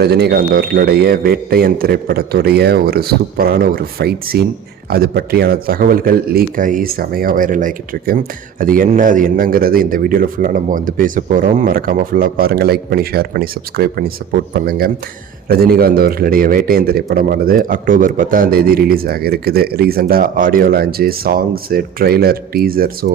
ரஜினிகாந்த் அவர்களுடைய வேட்டையன் திரைப்படத்துடைய ஒரு சூப்பரான ஒரு ஃபைட் சீன், அது பற்றியான தகவல்கள் லீக் ஆகி செமையாக வைரல் ஆகிக்கிட்டு இருக்கு. அது என்னங்கிறது இந்த வீடியோவில் ஃபுல்லாக நம்ம பேச போகிறோம். மறக்காமல் ஃபுல்லாக பாருங்கள், லைக் பண்ணி ஷேர் பண்ணி சப்ஸ்கிரைப் பண்ணி சப்போர்ட் பண்ணுங்கள். ரஜினிகாந்த் அவர்களுடைய வேட்டையன் திரைப்படமானது அக்டோபர் 10 ரிலீஸ் ஆக இருக்குது. ரீசெண்டாக audio launch, songs, trailer, teaser, so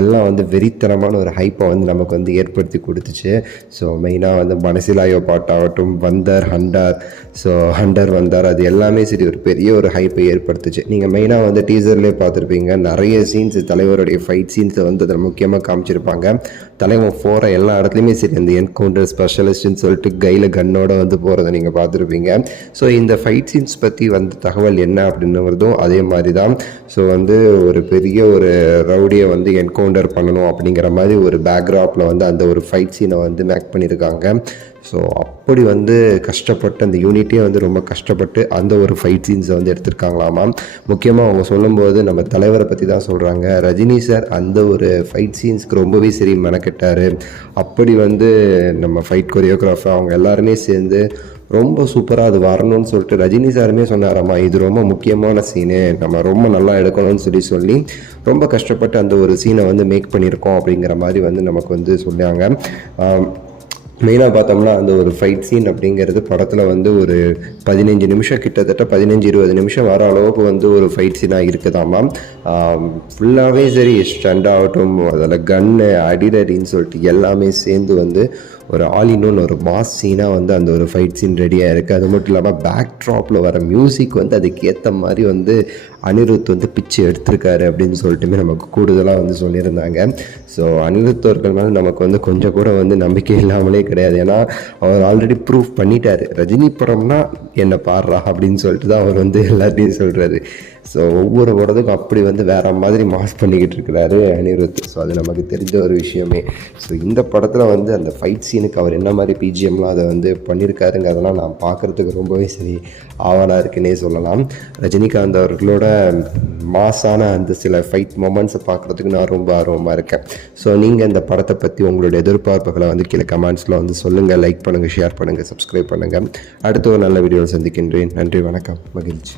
எல்லாம் வெறித்தனமான ஒரு ஹைப்பை நமக்கு ஏற்படுத்தி கொடுத்துச்சு. ஸோ மெயினாக மனசிலாயோ பாட்டாகட்டும், வந்தார் ஹண்டார், ஸோ ஹண்டர் வந்தார், அது எல்லாமே சரி ஒரு பெரிய ஒரு ஹைப்பை ஏற்படுத்துச்சு. நீங்கள் மெயினாக டீசர்லேயே பார்த்துருப்பீங்க, நிறைய சீன்ஸ் தலைவருடைய ஃபைட் சீன்ஸை அதில் முக்கியமாக காமிச்சிருப்பாங்க. தலைவன் போகிற எல்லா இடத்துலையுமே சரி அந்த என்கவுண்டர் ஸ்பெஷலிஸ்ட்னு சொல்லிட்டு கையில் கன்னோட போகிறத நீங்கள் பார்த்துருப்பீங்க. ஸோ இந்த ஃபைட் சீன்ஸ் பற்றி தகவல் என்ன அப்படின்னுறதும் அதே மாதிரி தான். ஸோ ஒரு பெரிய ஒரு ரவுடியை என்கவுண்டர் பண்ணணும் அப்படிங்கிற மாதிரி ஒரு பேக்ராப்பில் அந்த ஒரு ஃபைட் சீனை மேக் பண்ணியிருக்காங்க. ஸோ அப்படி கஷ்டப்பட்டு அந்த யூனிட்டே ரொம்ப கஷ்டப்பட்டு அந்த ஒரு ஃபைட் சீன்ஸை எடுத்திருக்காங்களாமா. முக்கியமாக அவங்க சொல்லும்போது நம்ம தலைவரை பற்றி தான் சொல்கிறாங்க. ரஜினி சார் அந்த ஒரு ஃபைட் சீன்ஸ்க்கு ரொம்பவே சரி மெனக்கெட்டார். அப்படி நம்ம ஃபைட் கொரியோகிராஃபர் அவங்க எல்லாருமே சேர்ந்து ரொம்ப சூப்பராக அது வரணும்னு சொல்லிட்டு ரஜினி சாருமே சொன்னாராம்மா, இது ரொம்ப முக்கியமான சீனு, நம்ம ரொம்ப நல்லா எடுக்கணும்னு சொல்லி ரொம்ப கஷ்டப்பட்டு அந்த ஒரு சீனை மேக் பண்ணியிருக்கோம் அப்படிங்கிற மாதிரி நமக்கு சொன்னாங்க. மெயினாக பார்த்தோம்னா அந்த ஒரு ஃபைட் சீன் அப்படிங்கிறது படத்தில் ஒரு 15 நிமிஷம், கிட்டத்தட்ட 15-20 நிமிஷம் வர அளவுக்கு ஒரு ஃபைட் சீனாக இருக்குதாமா. ஃபுல்லாகவே சரி ஸ்டண்ட் ஆகட்டும், அதில் கன்னு அடின்னு சொல்லிட்டு எல்லாமே சேர்ந்து ஒரு ஆல் இன் ஒன் ஒரு மாஸ் சீனாக அந்த ஒரு ஃபைட் சீன் ரெடியாக இருக்குது. அது மட்டும் இல்லாமல் பேக் ட்ராப்பில் வர மியூசிக் அதுக்கு ஏற்ற மாதிரி அனிருத் பிச்சு எடுத்திருக்காரு அப்படின்னு சொல்லிட்டுமே நமக்கு கூடுதலாக சொல்லியிருந்தாங்க. ஸோ அனிருத் அவர்கள் மேலே நமக்கு கொஞ்சம் கூட நம்பிக்கை இல்லாமலே கிடையாது. ஏன்னா அவர் ஆல்ரெடி ப்ரூவ் பண்ணிட்டார், ரஜினி படம்னா என்னை பாடுறா அப்படின்னு சொல்லிட்டு தான் அவர் எல்லாத்தையும் சொல்கிறாரு. ஸோ ஒவ்வொரு படத்துக்கும் அப்படி வேறு மாதிரி மாஸ் பண்ணிக்கிட்டு இருக்கிறாரு அனிருத். ஸோ அது நமக்கு தெரிஞ்ச ஒரு விஷயமே. ஸோ இந்த படத்தில் அந்த ஃபைட் சீனுக்கு அவர் என்ன மாதிரி பிஜிஎம்லாம் அதை பண்ணியிருக்காருங்கிறதெல்லாம் நான் பார்க்குறதுக்கு ரொம்பவே சரி ஆவலாக இருக்குன்னே சொல்லலாம். ரஜினிகாந்த் அவர்களோட மாஸான அந்த சில ஃபைட் மொமெண்ட்ஸை பார்க்குறதுக்கு நான் ரொம்ப ஆர்வமாக இருக்கேன். ஸோ நீங்கள் இந்த படத்தை பற்றி உங்களுடைய எதிர்பார்ப்புகளை கீழே கமெண்ட்ஸில் சொல்லுங்கள், லைக் பண்ணுங்கள், ஷேர் பண்ணுங்கள், சப்ஸ்கிரைப் பண்ணுங்கள். அடுத்த ஒரு நல்ல வீடியோவில் சந்திக்கின்றேன். நன்றி, வணக்கம், மகிழ்ச்சி.